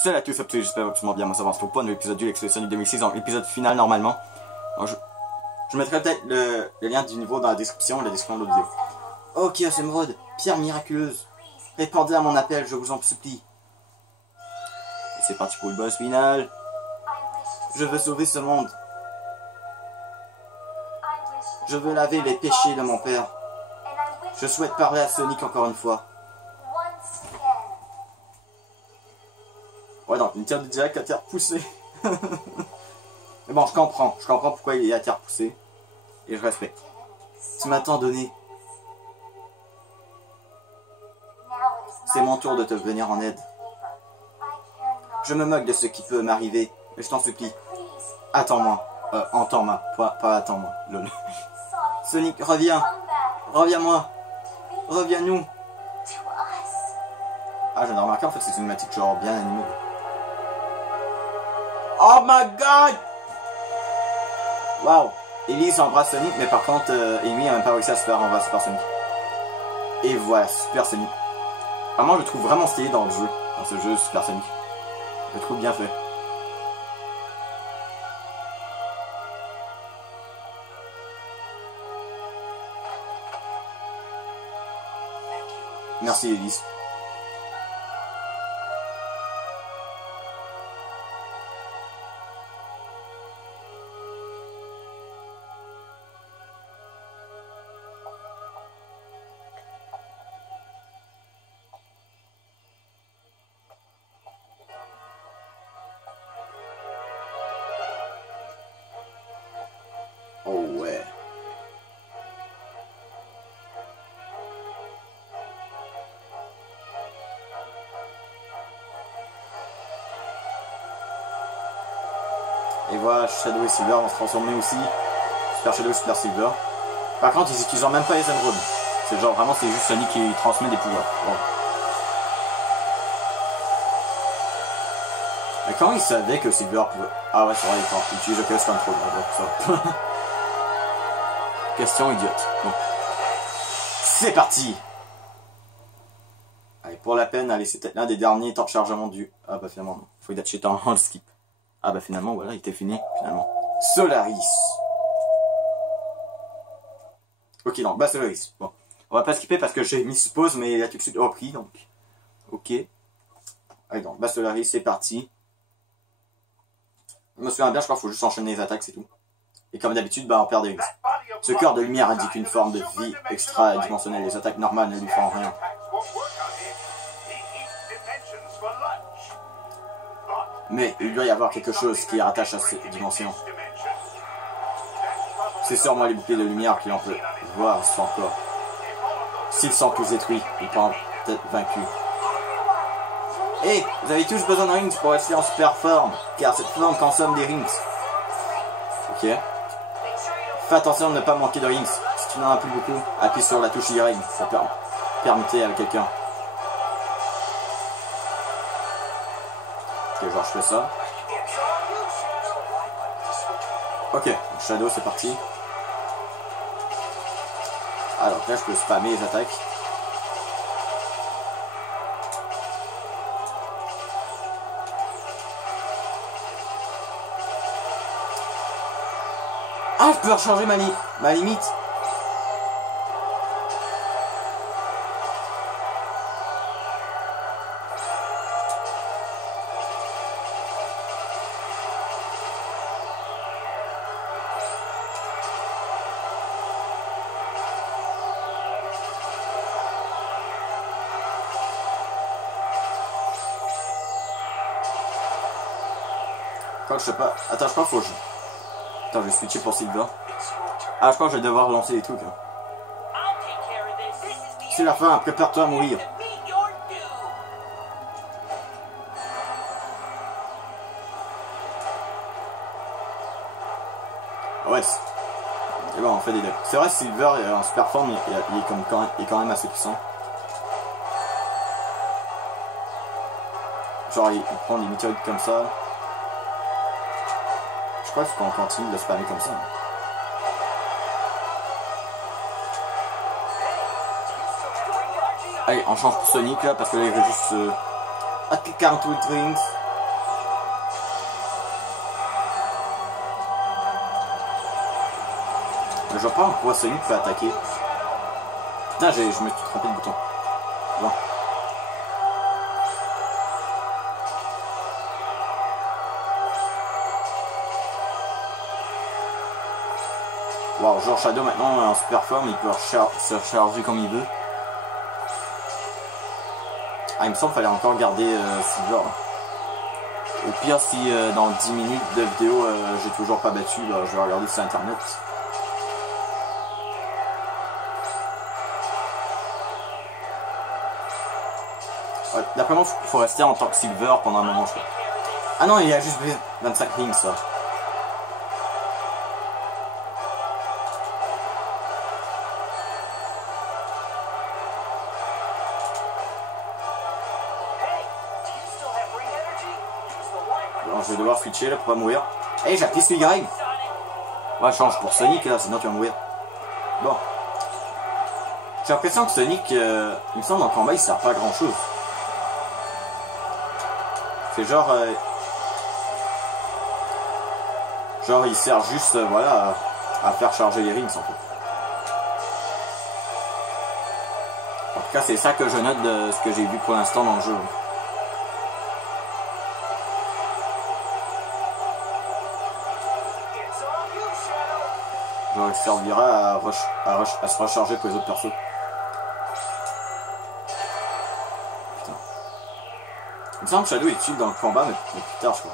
Salut à tous, j'espère absolument bien, moi ça va, on se retrouve pour un nouvel épisode du Let's Play Sonic 2006, donc l'épisode final normalement. Alors, je mettrai peut-être le lien du niveau dans la description de la vidéo. Ok, c'est Émeraude, pierre miraculeuse. Répondez à mon appel, je vous en supplie. Et c'est parti pour le boss final. Je veux sauver ce monde. Je veux laver les péchés de mon père. Je souhaite parler à Sonic encore une fois. Ouais, donc, une terre de direct à terre poussée. Mais bon, je comprends pourquoi il est à terre poussée. Et je respecte. Tu m'as tant donné. C'est mon tour de te venir en aide. Je me moque de ce qui peut m'arriver, mais je t'en supplie. Attends-moi. Entends-moi. Pas attends-moi. Lol. Sonic, reviens. Reviens-moi. Reviens-nous. Ah, je viens de remarquer, en fait, c'est une cinématique genre bien animée. Oh my god! Wow! Elise embrasse Sonic, mais par contre, Amy a même pas réussi à se faire embrasser par Sonic. Et voilà, Super Sonic. Vraiment, je le trouve vraiment stylé dans le jeu. Dans ce jeu, Super Sonic. Je le trouve bien fait. Merci, Elise. Oh ouais. Et voilà, Shadow et Silver vont se transformer aussi. Super Shadow et Super Silver. Par contre, ils utilisent même pas les émeraudes. C'est genre vraiment, c'est juste Sonic qui transmet des pouvoirs. Bon. Mais comment ils savaient que Silver pouvait... Ah ouais, c'est vrai, il utilise le Chaos Control. Ça. Question idiote. Bon. C'est parti! Allez, pour la peine, allez, c'est peut-être l'un des derniers temps de chargement du... Ah bah finalement, non. Faut y acheter en skip. Ah bah finalement, voilà, il était fini, finalement. Solaris. Ok, donc, bah Solaris. Bon. On va pas skipper parce que j'ai mis pause, mais il a tout de suite repris, donc... Ok. Allez, donc, bah Solaris, c'est parti. Je me souviens bien, je crois qu'il faut juste enchaîner les attaques, c'est tout. Et comme d'habitude, bah on perd des rings. Ce cœur de lumière indique une forme de vie extra-dimensionnelle. Les attaques normales ne lui font rien. Mais il doit y avoir quelque chose qui rattache à cette dimension. C'est sûrement les boucliers de lumière qui l'on peut voir son corps. S'ils sont tous détruits, ils pourront peut-être vaincus. Hey, vous avez tous besoin de rings pour rester en super forme, car cette forme consomme des rings. Ok. Fais attention de ne pas manquer de rings. Si tu n'en as plus beaucoup, appuie sur la touche Y pour permettre à quelqu'un. Ok, genre je fais ça. Ok, Shadow c'est parti. Alors là je peux spammer les attaques. Ah, je peux recharger ma limite. Quand je sais pas. Attends, je crois qu'il faut que je... Attends, je vais switcher pour Silver. Ah, je crois que je vais devoir lancer les trucs. Hein. C'est la fin, prépare-toi à mourir. Ouais, c'est bon, on fait des deux. C'est vrai, Silver en super forme, il est quand même assez puissant. Genre, il prend des météorites comme ça. Je crois qu'il faut qu'on continue de spammer comme ça. Allez, on change pour Sonic là, parce que là il veut juste... 48 rings. Je vois pas en quoi Sonic peut attaquer. Putain, je me suis trompé de bouton. Bon. Wow, genre Shadow maintenant en super forme, il peut se recharger comme il veut. Ah, il me semble qu'il fallait encore garder Silver. Au pire, si dans 10 minutes de vidéo j'ai toujours pas battu, bah, je vais regarder sur internet. Ouais, d'après moi, il faut rester en tant que Silver pendant un moment, je crois. Ah non, il y a juste 25 lignes, ça. Bon, je vais devoir switcher là pour pas mourir. Hey, j'ai appris sur Y. Ouais, change pour Sonic là, sinon tu vas mourir. Bon. J'ai l'impression que Sonic, il me semble, en combat, il sert pas à grand chose. C'est genre. Genre, il sert juste, voilà, à faire charger les rings en fait. En tout cas, c'est ça que je note de ce que j'ai vu pour l'instant dans le jeu. Genre, il servira à se recharger pour les autres persos. Putain. Il me semble que Shadow est utile dans le combat, mais plus tard, je crois.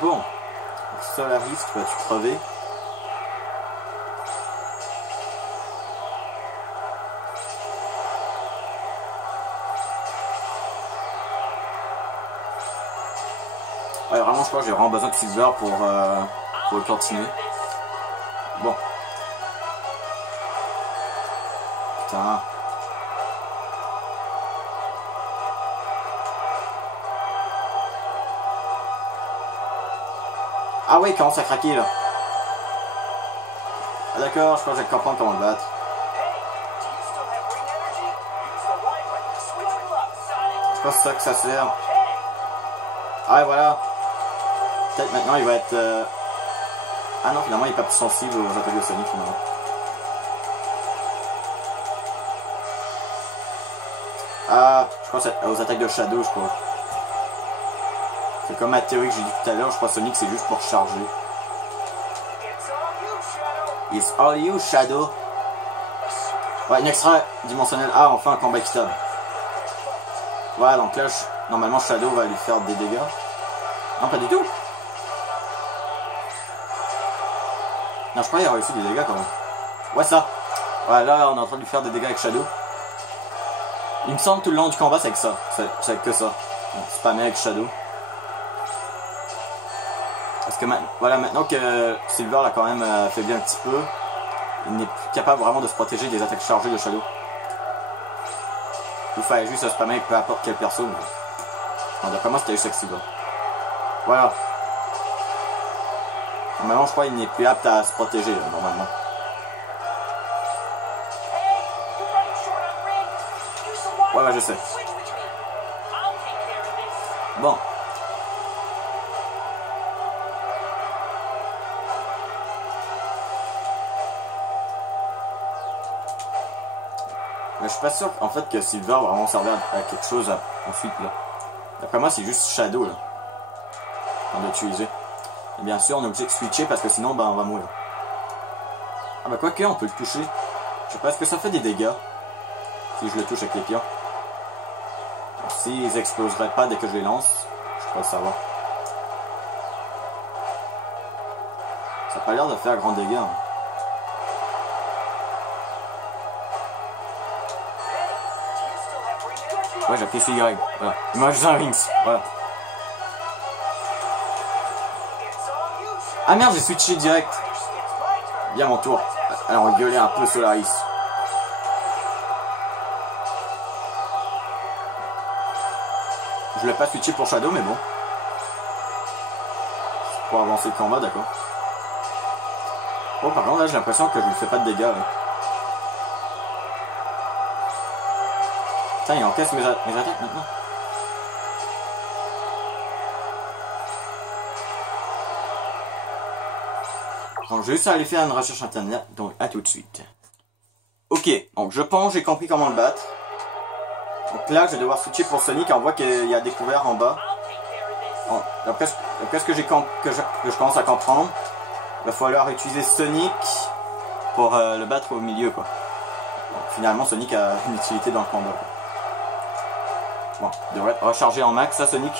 Bon. Solaris, tu vas-tu crever? Ouais, vraiment, je crois que j'ai vraiment besoin de Silver pour continuer. Bon. Putain. Ah ouais, il commence à craquer là. Ah d'accord, je pense que je vais comprendre comment le battre. Je pense que c'est ça que ça sert. Ah ouais, voilà. Peut-être maintenant il va être... Ah non, finalement il est pas plus sensible aux attaques de Sonic finalement. Ah, je pense aux attaques de Shadow, je crois. C'est comme la théorie que j'ai dit tout à l'heure, je crois que Sonic c'est juste pour charger. It's all you, Shadow. Ouais, une extra dimensionnelle. Ah, enfin un combat équitable. Voilà, donc là, normalement Shadow va lui faire des dégâts. Non, pas du tout. Non, je crois qu'il a réussi des dégâts quand même. Ouais, ça. Ouais, là, on est en train de lui faire des dégâts avec Shadow. Il me semble tout le long du combat, c'est avec ça. C'est que ça. C'est pas mal avec Shadow. Parce que voilà, maintenant que Silver l'a quand même affaibli un petit peu, il n'est plus capable vraiment de se protéger des attaques chargées de Shadow. Il fallait juste se spammer avec peu importe quelle personne. D'après moi, c'était juste avec Silver. Voilà. Normalement, je crois qu'il n'est plus apte à se protéger, là, normalement. Ouais, je sais. Bon. Mais je suis pas sûr en fait que Silver va vraiment servir à quelque chose ensuite là. D'après moi c'est juste Shadow là. On doit utiliser. Et bien sûr on est obligé de switcher parce que sinon ben on va mourir. Ah bah quoi que on peut le toucher. Je sais pas, est-ce que ça fait des dégâts si je le touche avec les pions? S'ils exploseraient pas dès que je les lance, je pourrais savoir. Ça n'a pas l'air de faire grand dégâts. Hein. Ouais, j'ai appris Y. Voilà. Il m'a juste un rings. Voilà. Ah merde, j'ai switché direct. Bien mon tour. Alors on va gueuler un peu Solaris. Je l'ai pas switché pour Shadow, mais bon. Pour avancer le combat, d'accord. Oh, par contre, là, j'ai l'impression que je lui fais pas de dégâts. Là. Putain, il encaisse mes attaques maintenant. Donc, je vais juste aller faire une recherche internet, donc à tout de suite. Ok, donc je pense j'ai compris comment le battre. Donc là, je vais devoir switcher pour Sonic. On voit qu'il y a découvert en bas. Bon, d'après ce que, je commence à comprendre, il va falloir utiliser Sonic pour le battre au milieu, quoi. Donc, finalement, Sonic a une utilité dans le combat, quoi. Bon, il devrait recharger en max, ça, Sonic.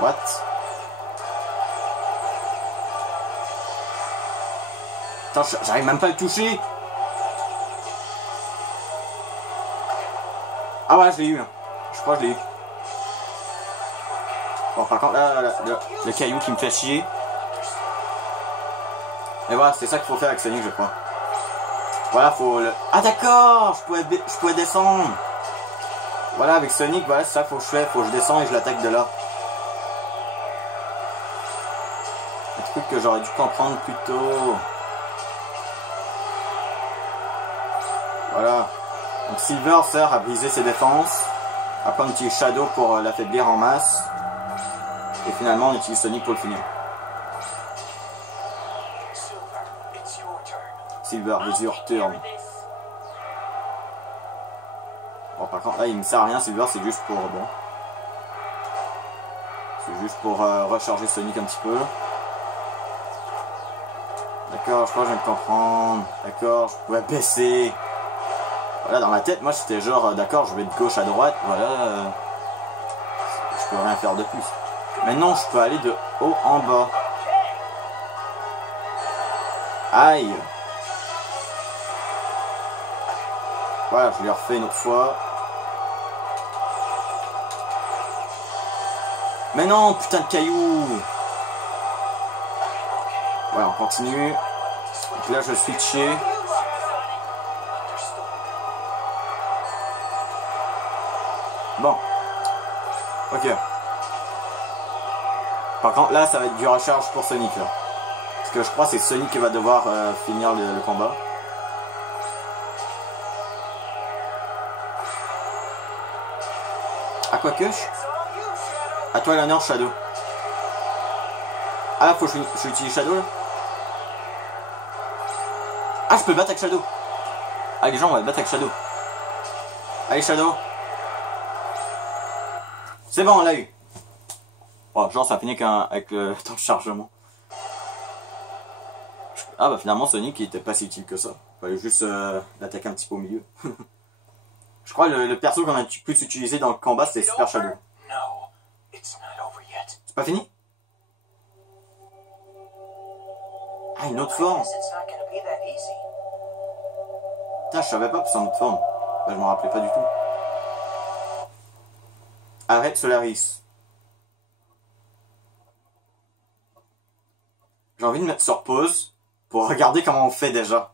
What? Attends, j'arrive même pas à le toucher. Ah ouais, je l'ai eu. Hein. Je crois que je l'ai eu. Bon, par contre, là, le caillou qui me fait chier. Et voilà, c'est ça qu'il faut faire avec Sonic, je crois. Voilà, faut le... Ah d'accord, je pouvais descendre. Voilà, avec Sonic, voilà, c'est ça qu'il faut que je fais. Faut que je descends et je l'attaque de là. Un truc que j'aurais dû comprendre plus tôt. Voilà. Donc Silver sert à briser ses défenses. Après on utilise Shadow pour l'affaiblir en masse. Et finalement on utilise Sonic pour le finir. Silver, it's your turn. Bon par contre là il me sert à rien Silver, c'est juste pour... Bon. C'est juste pour recharger Sonic un petit peu. D'accord, je crois que je viens de comprendre. D'accord, je pouvais baisser. Voilà, dans ma tête, moi c'était genre, d'accord, je vais de gauche à droite, voilà. Je peux rien faire de plus. Maintenant, je peux aller de haut en bas. Aïe. Voilà, je l'ai refait une autre fois. Mais non, putain de caillou. Voilà, on continue. Donc là, je vais switcher. Bon. Ok. Par contre, là, ça va être du recharge pour Sonic, là. Parce que je crois que c'est Sonic qui va devoir finir le combat. Ah, quoi que à toi l'honneur, Shadow. Ah, là, faut que je utilise Shadow, là. Ah, je peux le battre avec Shadow. Ah, les gens, on va le battre avec Shadow. Allez, Shadow. C'est bon, on l'a eu. Bon, genre, ça finit avec le temps de chargement. Ah, bah finalement, Sonic, il était pas si utile que ça. Il fallait juste l'attaquer un petit peu au milieu. Je crois que le perso qu'on a plus utilisé dans le combat, c'était Super Shadow. C'est pas fini? Ah, une autre forme. Putain, je savais pas pour son autre forme. Bah, je m'en rappelais pas du tout. Arrête Solaris. J'ai envie de mettre sur pause pour regarder comment on fait déjà.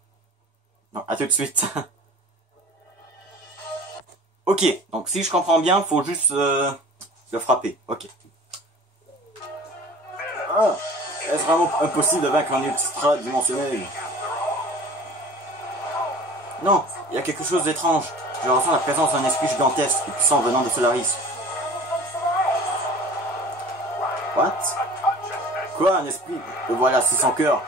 Donc, à tout de suite. Ok, donc si je comprends bien, faut juste le frapper. Ok. Ah, est-ce vraiment impossible de vaincre un ultra-dimensionnel? Non, il y a quelque chose d'étrange. Je ressens la présence d'un esprit gigantesque et puissant venant de Solaris. What? Quoi, un esprit? Le voilà, c'est son cœur.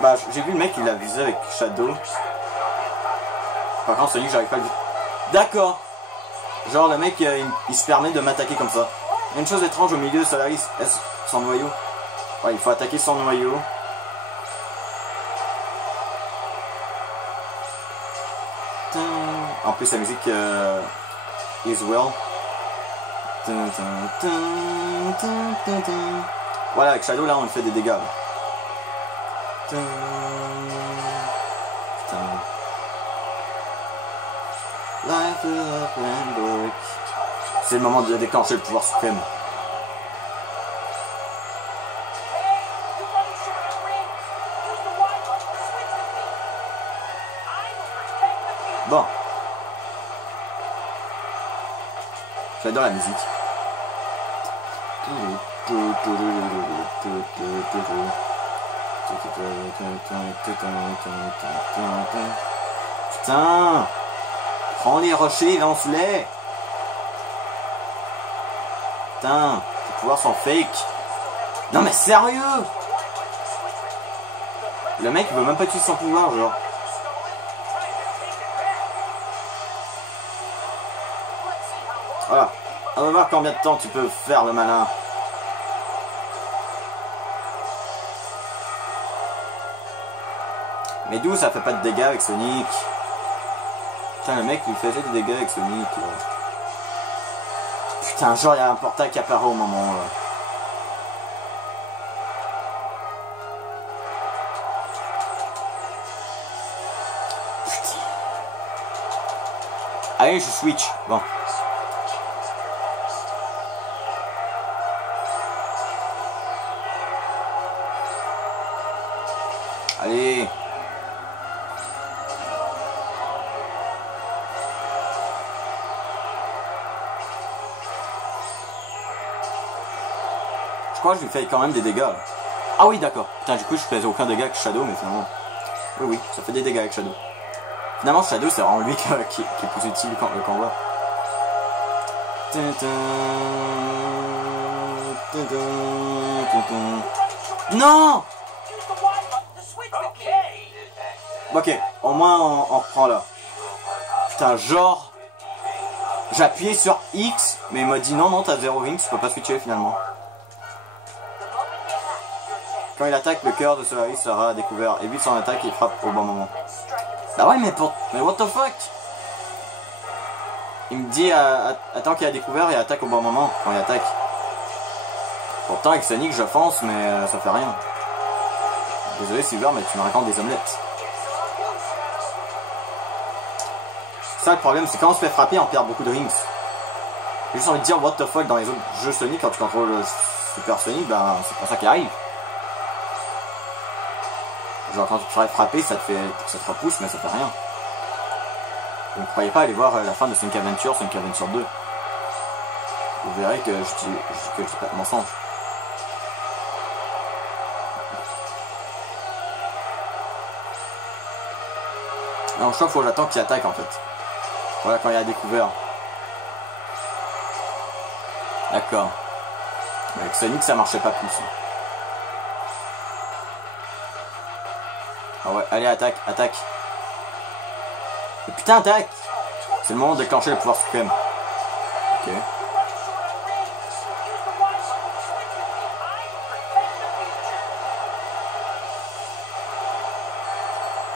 Bah, j'ai vu le mec, il l'a visé avec Shadow. Par contre, Sonic, j'arrive pas à le... D'accord. Genre, le mec, il se permet de m'attaquer comme ça. Il y a une chose étrange au milieu de Solaris. Est-ce son noyau? Ouais, il faut attaquer son noyau. En plus, la musique is well. Voilà, avec Shadow, là, on lui fait des dégâts. C'est le moment de déclencher le pouvoir suprême. Bon. J'adore la musique. Putain. Prends les rochers, lance-les. Putain, tes pouvoirs sont fake. Non mais sérieux? Le mec il veut même pas utiliser son pouvoir, genre. Voilà. On va voir combien de temps tu peux faire le malin. Mais d'où ça fait pas de dégâts avec Sonic? Putain, le mec il faisait des dégâts avec Sonic. Putain, genre il y a un portail qui apparaît au moment là. Putain. Allez, je switch. Bon. Allez. Je crois que je lui fais quand même des dégâts. Là. Ah oui, d'accord. Putain, du coup, je faisais aucun dégât avec Shadow, mais finalement... Oui, ça fait des dégâts avec Shadow. Finalement, Shadow, c'est vraiment lui qui est plus utile quand le combat. Non! Ok, au moins on reprend là. Putain, genre... J'ai appuyé sur X, mais il m'a dit non, t'as 0 rings, tu peux pas switcher finalement. Quand il attaque, le cœur de ce Harry sera découvert. Évite son attaque et frappe au bon moment. Bah ouais, mais what the fuck? Il me dit attends qu'il a découvert et attaque au bon moment quand il attaque. Pourtant avec Sonic je fonce mais ça fait rien. Désolé Silver mais tu me racontes des omelettes. Ça le problème c'est quand on se fait frapper on perd beaucoup de rings. J'ai juste envie de dire what the fuck dans les autres jeux Sonic quand tu contrôles Super Sonic, ben c'est pas ça qui arrive. Genre quand tu te fais frapper ça te repousse mais ça fait rien. Vous ne croyez pas aller voir la fin de Sonic Adventure 2. Vous verrez que je dis pas de mensonge. Non, je crois qu'il faut que j'attends qu'il attaque en fait. Voilà quand il a découvert. D'accord. Avec Sonic ça marchait pas plus. Ah ouais, allez attaque, attaque. Mais putain attaque! C'est le moment de déclencher le pouvoir suprême. Ok.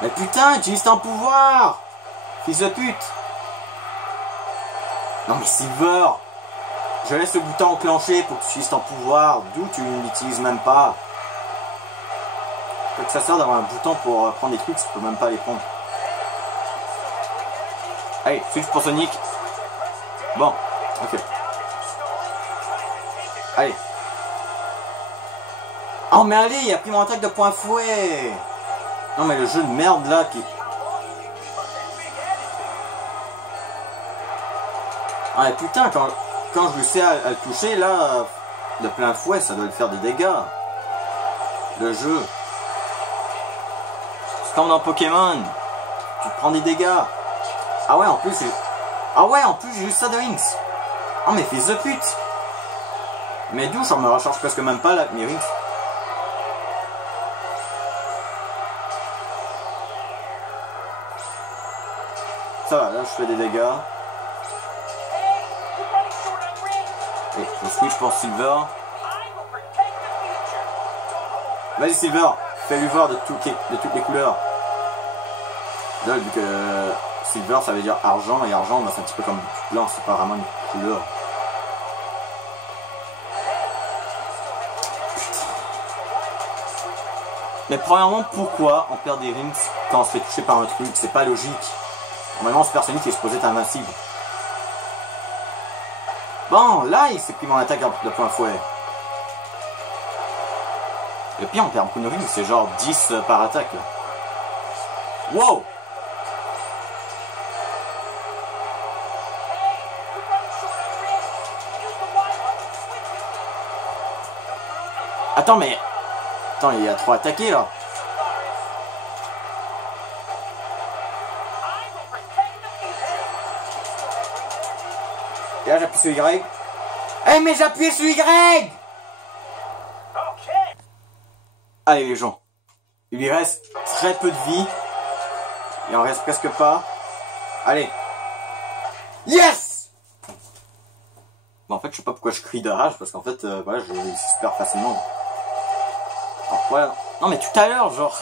Mais putain, utilise ton pouvoir! Fils de pute! Non mais Silver! Je laisse le bouton enclenché pour que tu utilises ton pouvoir, d'où tu ne l'utilises même pas. Faut que ça sert d'avoir un bouton pour prendre des trucs, tu peux même pas les prendre. Allez, switch pour Sonic. Bon, ok. Allez. Oh mais allez, il a pris mon attaque de point fouet. Non mais le jeu de merde là qui... Ah mais putain, quand je lui sais à le toucher là, de plein fouet, ça doit lui faire des dégâts. Le jeu. C'est comme dans Pokémon. Tu prends des dégâts. Ah ouais, en plus, j'ai juste ça de rings. Oh mais fils de pute. Mais d'où j'en me recharge presque même pas là, mes rings. Ça va, là je fais des dégâts. Et je switch pour Silver. Vas-y Silver, fais-lui voir de toutes les couleurs. Là, vu que Silver ça veut dire argent, et argent bah, c'est un petit peu comme blanc, c'est pas vraiment une couleur. Mais premièrement, pourquoi on perd des rings quand on se fait toucher par un truc? C'est pas logique. Normalement, Super Sonic est supposé être invincible. Bon, là, il s'est pris mon attaque de point fouet. Et puis, on perd beaucoup de rings, c'est genre 10 par attaque. Là. Wow! Attends, mais... Attends, il y a 3 attaqués, là. là, j'appuie sur Y. Eh, mais j'appuie sur Y! Allez, les gens. Il lui reste très peu de vie. Il en reste presque pas. Allez. Yes! Bon, en fait, je sais pas pourquoi je crie de rage, parce qu'en fait, voilà, je réussis super facilement. Alors, voilà. Non, mais tout à l'heure, genre,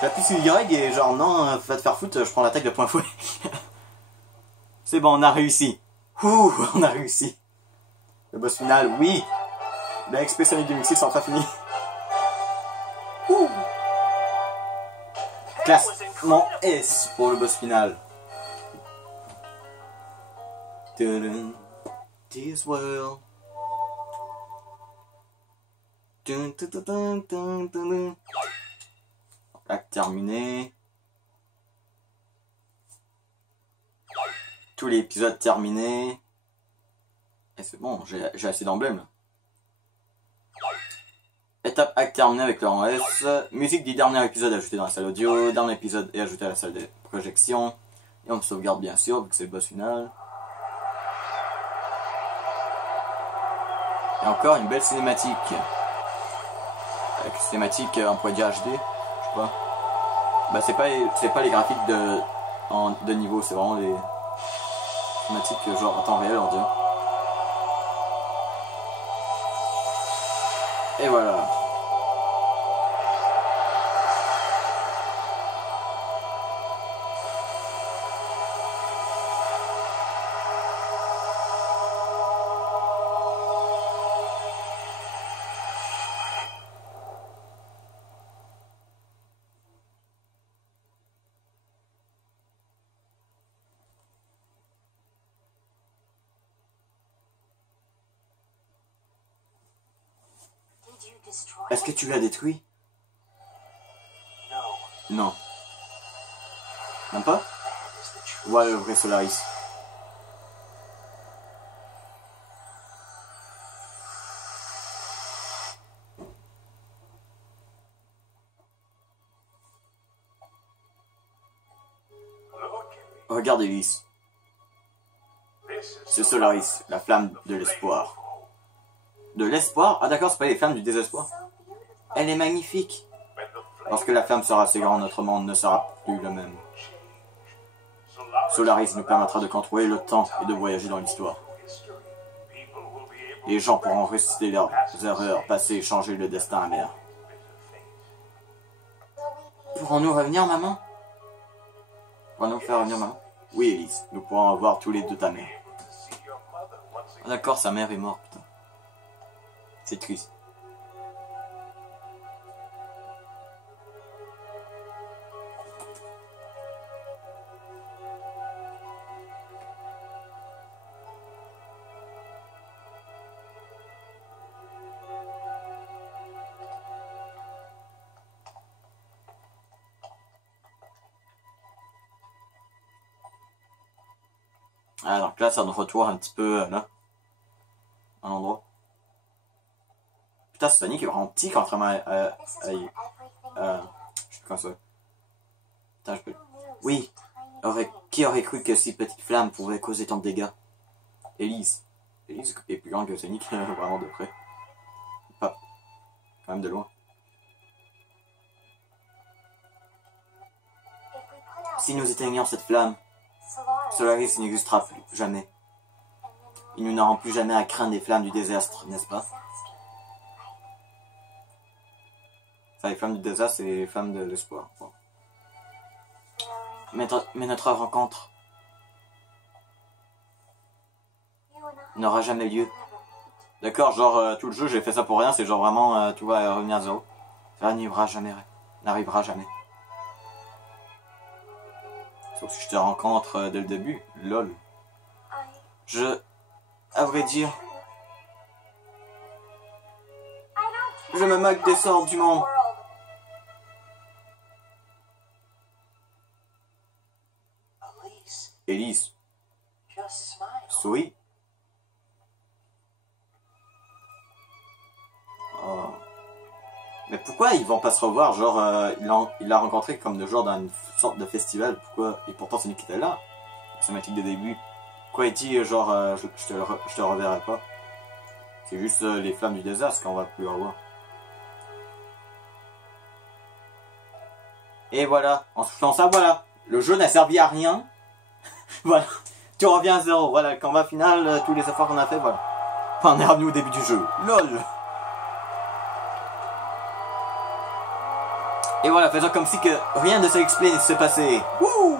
j'appuie sur Y et genre, non, va te faire foutre, je prends l'attaque de point fouet. C'est bon, on a réussi. Ouh, on a réussi. Le boss final, oui. La XP Sonic 2006 c'est enfin fini. Ouh. Classement S pour le boss final. This world. Acte terminé. Tous les épisodes terminés. Et c'est bon, j'ai assez d'emblèmes. Étape acte terminé avec le rang S. Musique du dernier épisode ajoutée dans la salle audio. Dernier épisode est ajouté à la salle de projection. Et on sauvegarde bien sûr, vu que c'est le boss final. Et encore une belle cinématique. Avec une cinématique, on pourrait dire HD. Je sais pas. Bah c'est pas les graphiques de niveau, c'est vraiment les cinématiques genre en temps réel on dirait. Et voilà. Est-ce que tu l'as détruit? Non. Non pas? Voilà le vrai Solaris. Regarde Elise. C'est Solaris, la flamme de l'espoir. De l'espoir? Ah d'accord, c'est pas les flammes du désespoir. Elle est magnifique. Lorsque la flamme sera assez grande, notre monde ne sera plus le même. Solaris nous permettra de contrôler le temps et de voyager dans l'histoire. Les gens pourront ressusciter leurs erreurs passées et changer le destin amer. Pourrons-nous revenir, maman? Pourrons-nous faire revenir, maman? Oui, Elise, nous pourrons avoir tous les deux ta mère. Ah, d'accord, sa mère est morte, putain. C'est triste. Ah, donc là, ça nous retourne un petit peu là. Un endroit. Putain, Sonic est vraiment petit contrairement à je sais pas comment ça. Putain, je peux... Oui. Qui aurait cru que ces petites flammes pouvaient causer tant de dégâts? Elise. Elise est plus grande que Sonic, vraiment de près. Pas. Quand même de loin. Si nous éteignions cette flamme, Solaris n'existera plus, jamais. Et nous n'aurons plus jamais à craindre des flammes du désastre, n'est-ce pas? Enfin, les flammes du désastre, c'est les flammes de l'espoir. Bon. Mais notre rencontre n'aura jamais lieu. D'accord, genre, tout le jeu, j'ai fait ça pour rien, c'est genre vraiment, tout va revenir à zéro. Ça n'arrivera jamais. N'arrivera jamais. Sauf si je te rencontre dès le début. Lol. À vrai dire, je me moque des sorts du monde. Elise. Souris. Oh. Mais pourquoi ils vont pas se revoir? Genre, il l'a rencontré comme de genre dans une sorte de festival. Pourquoi? Et pourtant c'est lui qui était là. La cinématique de début. Pourquoi il dit genre je te reverrai pas? C'est juste les flammes du désastre qu'on va plus avoir. Et voilà, en faisant ça, voilà. Le jeu n'a servi à rien. Voilà. Tu reviens à zéro. Voilà, le combat final, tous les efforts qu'on a fait, voilà. Enfin, on est revenu au début du jeu. LOL. Et voilà, faisant comme si que rien de ce explé ne s'est passé. Wouh!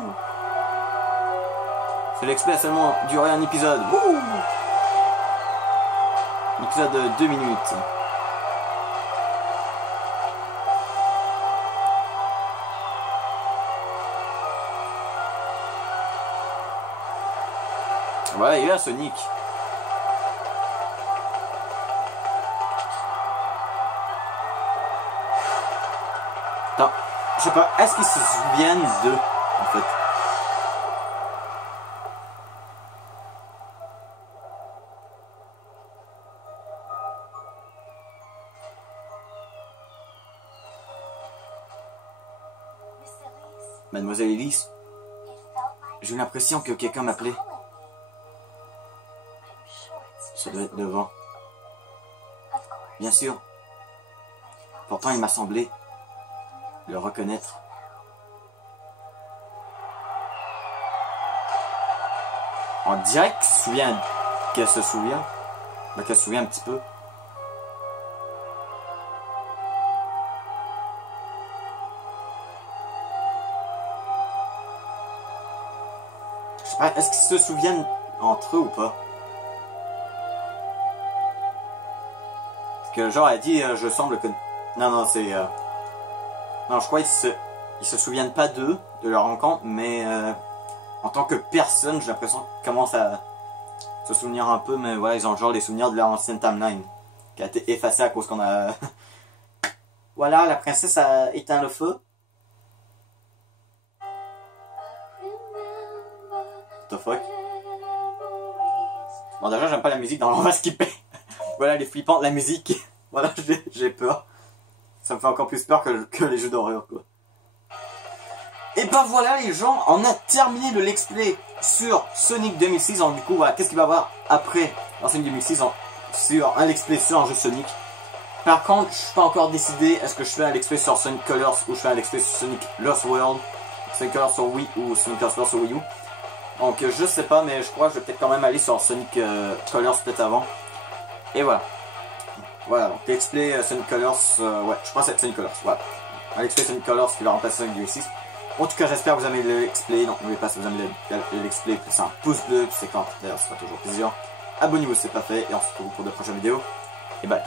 Ce l'explé a seulement duré un épisode. Wouh! Un épisode de 2 minutes. Voilà, il est là, Sonic. Attends, je sais pas, est-ce qu'ils se souviennent d'eux, en fait? Mademoiselle Elise, j'ai eu l'impression que quelqu'un m'appelait. Ça doit être devant. Bien sûr. Pourtant, il m'a semblé le reconnaître. On dirait qu'elle se souvient. Ben, qu'elle se souvient un petit peu. Je sais pas, est-ce qu'ils se souviennent entre eux ou pas? Parce que genre, elle dit, je semble que... Non, non, c'est... Non, je crois qu'ils se souviennent pas d'eux, de leur rencontre, mais en tant que personne, j'ai l'impression qu'ils commencent à se souvenir un peu, mais voilà, ils ont genre les souvenirs de leur ancienne timeline, qui a été effacée à cause qu'on a... Voilà, la princesse a éteint le feu. What the fuck? Bon, déjà, j'aime pas la musique, donc on va skipper. Voilà, elle est flippante, la musique. Voilà, j'ai peur. Ça me fait encore plus peur que les jeux d'horreur, quoi. Et ben voilà, les gens, on a terminé le let's play sur Sonic 2006. Donc, du coup, voilà, qu'est-ce qu'il va y avoir après dans Sonic 2006 sur un let's play sur un jeu Sonic. Par contre, je suis pas encore décidé. Est-ce que je fais un let's play sur Sonic Colors ou je fais un let's play sur Sonic Lost World, Sonic Colors sur Wii ou Sonic Lost World sur Wii U. Donc, je sais pas, mais je crois que je vais peut-être quand même aller sur Sonic Colors peut-être avant. Et voilà. Voilà, donc let's play Sonic Colors, ouais, je crois que c'est Sonic Colors, voilà. Un let's play Sonic Colors qui va remplacer Sonic 2006. En tout cas, j'espère que vous avez le let's play, donc n'oubliez pas si vous avez le let's play, c'est un pouce bleu, c'est commentaire, ça fera toujours plaisir. Abonnez-vous si ce n'est pas fait, et on se retrouve pour de prochaines vidéos, et bye.